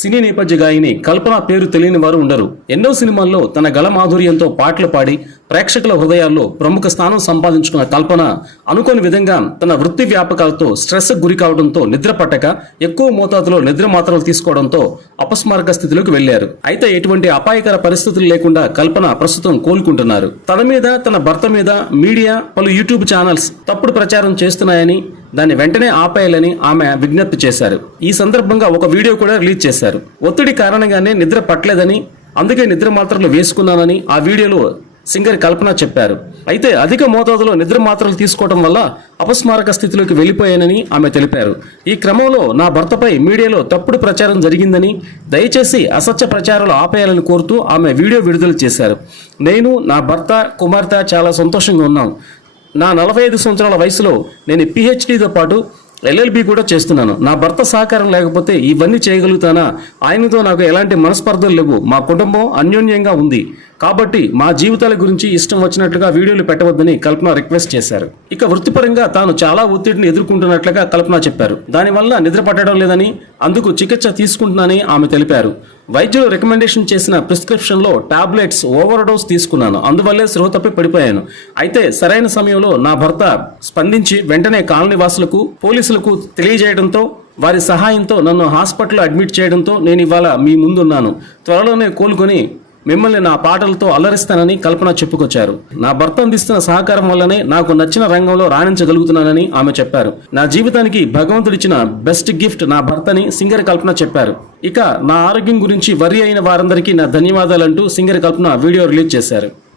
సినీ నేపథ్య గాయని కల్పన పేరు తెలియని వారు ఉండరు. ఎన్నో సినిమాల్లో తన గల మాధుర్యంతో పాటలు పాడి ప్రేక్షకుల హృదయాల్లో ప్రముఖ స్థానం సంపాదించుకున్న కల్పన అనుకోని విధంగా తన వృత్తి వ్యాపకాలతో స్ట్రెస్ గురి కావడంతో నిద్ర పట్టక ఎక్కువ మోతాదులో నిద్ర మాత్రలు తీసుకోవడంతో అపస్మారక స్థితిలోకి వెళ్ళారు అయితే ఎటువంటి అపాయకర పరిస్థితులు లేకుండా కల్పన ప్రస్తుతం కోలుకుంటున్నారు. తన మీద తన భర్త మీద మీడియా పలు యూట్యూబ్ ఛానల్స్ తప్పుడు ప్రచారం చేస్తున్నాయని దాన్ని వెంటనే ఆపేయాలని ఆమె విజ్ఞప్తి చేశారు. ఈ సందర్భంగా ఒక వీడియో కూడా రిలీజ్ చేశారు. ఒత్తిడి కారణంగానే నిద్ర పట్టలేదని అందుకే నిద్ర మాత్రలు వేసుకున్నానని ఆ వీడియోలో సింగర్ కల్పన చెప్పారు. అయితే అధిక మోతాదులో నిద్ర మాత్రలు తీసుకోవడం వల్ల అపస్మారక స్థితిలోకి వెళ్ళిపోయానని ఆమె తెలిపారు. ఈ క్రమంలో నా భర్తపై మీడియాలో తప్పుడు ప్రచారం జరిగిందని దయచేసి అసత్య ప్రచారాలు ఆపేయాలని కోరుతూ ఆమె వీడియో విడుదల చేశారు. నేను నా భర్త కుమార్తె చాలా సంతోషంగా ఉన్నాం. నా నలభై ఐదు సంవత్సరాల వయసులో నేను పిహెచ్డితో పాటు ఎల్ఎల్బి కూడా చేస్తున్నాను. నా భర్త సహకారం లేకపోతే ఇవన్నీ చేయగలుగుతానా? ఆయనతో నాకు ఎలాంటి మనస్పర్ధలు లేవు. మా కుటుంబం అన్యోన్యంగా ఉంది. కాబట్టి మా జీవితాల గురించి ఇష్టం వచ్చినట్లుగా వీడియోలు పెట్టవద్దని కల్పన రిక్వెస్ట్ చేశారు. ఇక వృత్తిపరంగా తాను చాలా ఒత్తిడిని ఎదుర్కొంటున్నట్లుగా కల్పన చెప్పారు. దానివల్ల నిద్ర పట్టడం లేదని అందుకు చికిత్స తీసుకుంటున్నానని ఆమె తెలిపారు. వైద్యులు రికమెండేషన్ చేసిన ప్రిస్క్రిప్షన్లో టాబ్లెట్స్ ఓవర్ డోస్ తీసుకున్నాను. అందువల్లే స్రోత తప్పి పడిపోయాను. అయితే సరైన సమయంలో నా భర్త స్పందించి వెంటనే కాలనీ వాసులకు పోలీసులకు తెలియజేయడంతో వారి సహాయంతో నన్ను హాస్పిటల్లో అడ్మిట్ చేయడంతో నేను ఇవాళ మీ ముందున్నాను. త్వరలోనే కోలుకొని మిమ్మల్ని నా పాటలతో అల్లరిస్తానని కల్పన చెప్పుకొచ్చారు. నా భర్త అందిస్తున్న సహకారం వల్లనే నాకు నచ్చిన రంగంలో రాణించగలుగుతున్నానని ఆమె చెప్పారు. నా జీవితానికి భగవంతుడిచ్చిన బెస్ట్ గిఫ్ట్ నా భర్తని సింగర్ కల్పన చెప్పారు. ఇక నా ఆరోగ్యం గురించి వరి అయిన వారందరికీ నా ధన్యవాదాలంటూ సింగర్ కల్పన వీడియో రిలీజ్ చేశారు.